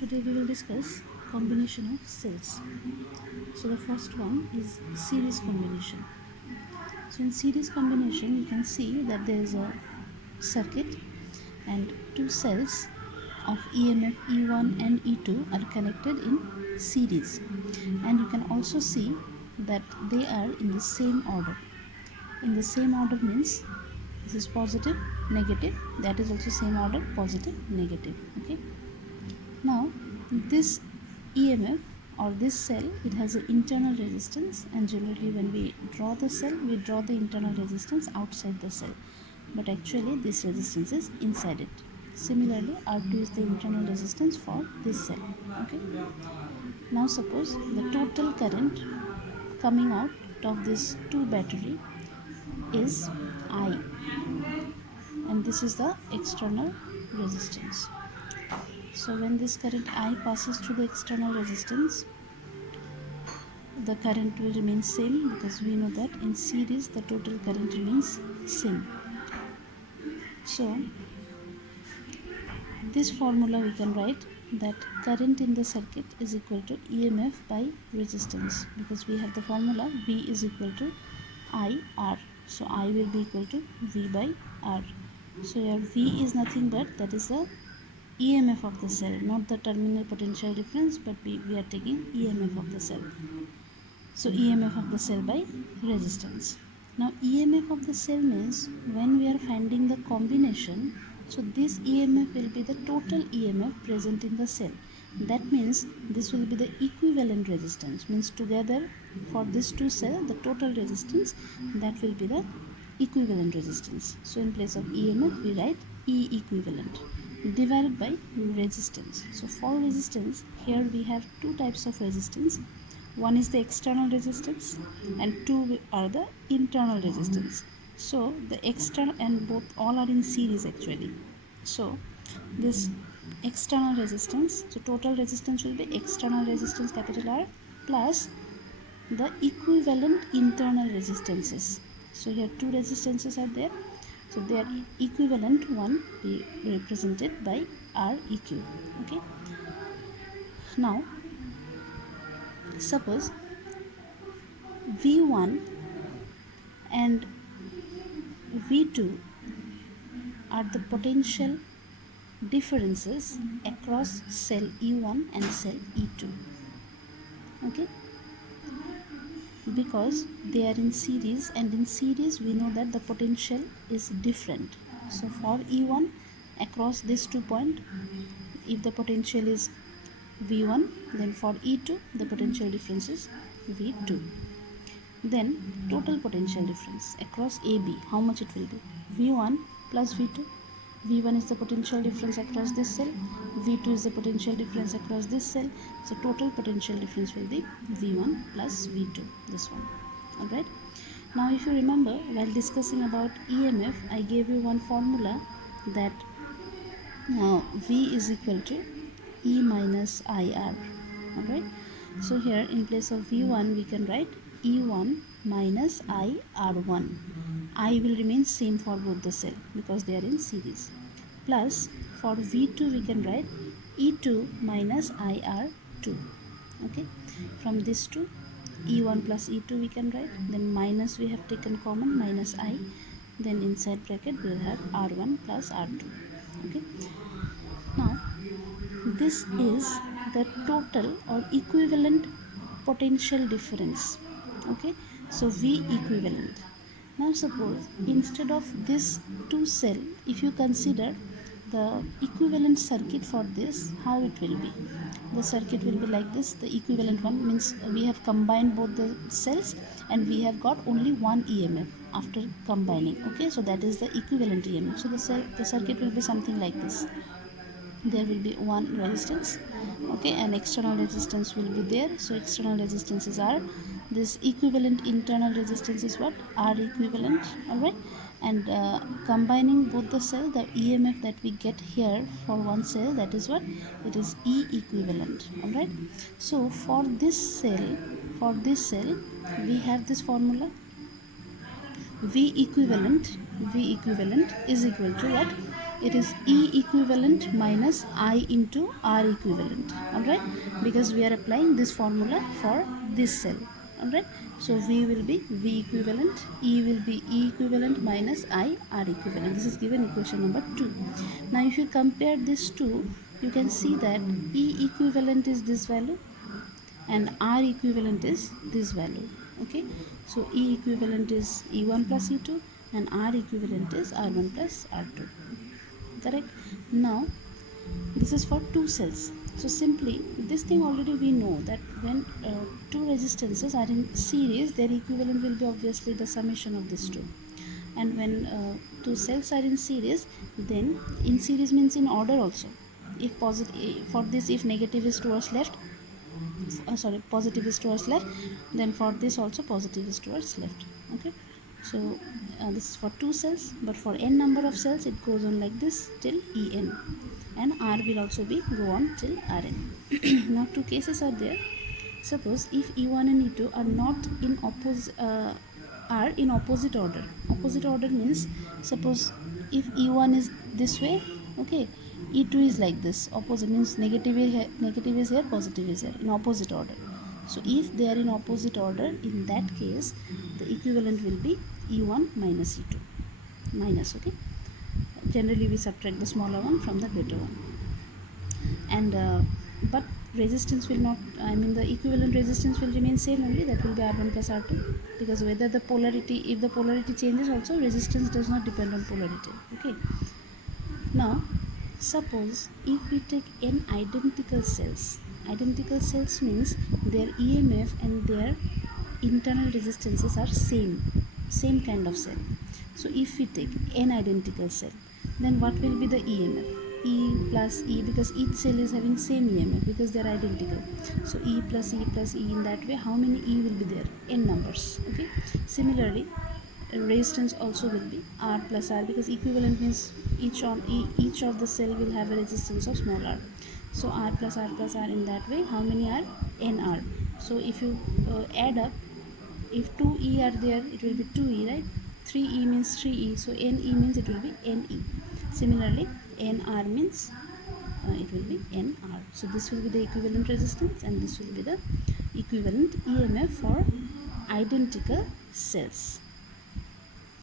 Today we will discuss combination of cells. So the first one is series combination. So in series combination you can see that there is a circuit and two cells of EMF E1 and E2 are connected in series, and you can also see that they are in the same order. In the same order means this is positive, negative, that is also same order, positive, negative. Okay. Now this EMF or this cell, it has an internal resistance, and generally when we draw the cell we draw the internal resistance outside the cell, but actually this resistance is inside it. Similarly, R2 is the internal resistance for this cell. Okay. Now suppose the total current coming out of this two battery is I, and this is the external resistance. So when this current I passes through the external resistance, the current will remain same, because we know that in series the total current remains same. So this formula we can write that current in the circuit is equal to EMF by resistance, because we have the formula V is equal to IR. So I will be equal to V by R. So here V is nothing but that is the EMF of the cell, not the terminal potential difference, but we are taking EMF of the cell. So EMF of the cell by resistance. Now EMF of the cell means when we are finding the combination, so this EMF will be the total EMF present in the cell. That means this will be the equivalent resistance, means together for this two cell the total resistance, that will be the equivalent resistance. So in place of EMF we write E equivalent divided by resistance. So for resistance, here we have two types of resistance. One is the external resistance and two are the internal resistance. So the external and both all are in series actually. So this external resistance, so total resistance will be external resistance capital R plus the equivalent internal resistances. So here two resistances are there, so they are equivalent, one be represented by Req. Okay. Now suppose V1 and V2 are the potential differences across cell E1 and cell E2. Okay, because they are in series, and in series we know that the potential is different. So for E1 across these 2 points, if the potential is V1, then for E2 the potential difference is V2. Then total potential difference across AB, how much it will be? V1 plus V2. V1 is the potential difference across this cell, V2 is the potential difference across this cell. So total potential difference will be V1 plus V2, this one. Alright. Now if you remember, while discussing about EMF, I gave you one formula that V is equal to E minus IR. Alright. So here in place of V1 we can write E1 minus IR1. I will remain same for both the cell because they are in series. Plus for V2 we can write E2 minus IR2. Okay. From this to E1 plus E2 we can write, then minus we have taken common, minus I, then inside bracket we will have R1 plus R2. Okay. Now this is the total or equivalent potential difference. Okay, so V equivalent. Now suppose instead of this two cell, if you consider the equivalent circuit for this, how it will be? The circuit will be like this. The equivalent one means we have combined both the cells and we have got only one EMF after combining. Okay, so that is the equivalent EMF. So the circuit will be something like this. There will be one resistance, okay, and external resistance will be there. So external resistances are this, equivalent internal resistance is what? R equivalent. All right. And combining both the cell, the EMF that we get here for one cell, that is what? It is E equivalent. All right. So for this cell, we have this formula V equivalent is equal to what? it is E equivalent minus I into R equivalent, alright, because we are applying this formula for this cell, alright. So V will be V equivalent, E will be E equivalent minus I R equivalent. This is given equation number 2. Now if you compare these two, you can see that E equivalent is this value and R equivalent is this value, okay. So E equivalent is E1 plus E2 and R equivalent is R1 plus R2, correct. Now this is for two cells. So simply this thing already we know that when two resistances are in series, their equivalent will be obviously the summation of these two. And when two cells are in series, then in series means in order also. If positive, for this if negative is towards left, positive is towards left, then for this also positive is towards left, okay. So this is for two cells, but for n number of cells it goes on like this till En, and R will also be go on till Rn. Now two cases are there. Suppose if E1 and E2 are not in are in opposite order. Opposite order means, suppose if E1 is this way, okay, E2 is like this. Opposite means negative is here, positive is here, in opposite order. So if they are in opposite order, in that case the equivalent will be E1 minus E2 minus, okay. Generally we subtract the smaller one from the greater one, and but resistance will not, I mean the equivalent resistance will remain same only, that will be R1 plus R2, because whether the polarity, if the polarity changes also, resistance does not depend on polarity, okay. Now suppose if we take n identical cells means their EMF and their internal resistances are same kind of cell. So if we take n identical cell, then what will be the EMF? E plus E, because each cell is having same EMF because they are identical. So E plus E plus E, in that way how many E will be there? N numbers, okay. Similarly resistance also will be R plus R, because equivalent means each of the cell will have a resistance of small r. So R plus R plus R, in that way how many are? NR. So if you add up, if 2E are there, it will be 2E, right? 3E means 3E, so NE means it will be NE. Similarly NR means it will be NR. So this will be the equivalent resistance and this will be the equivalent EMF for identical cells.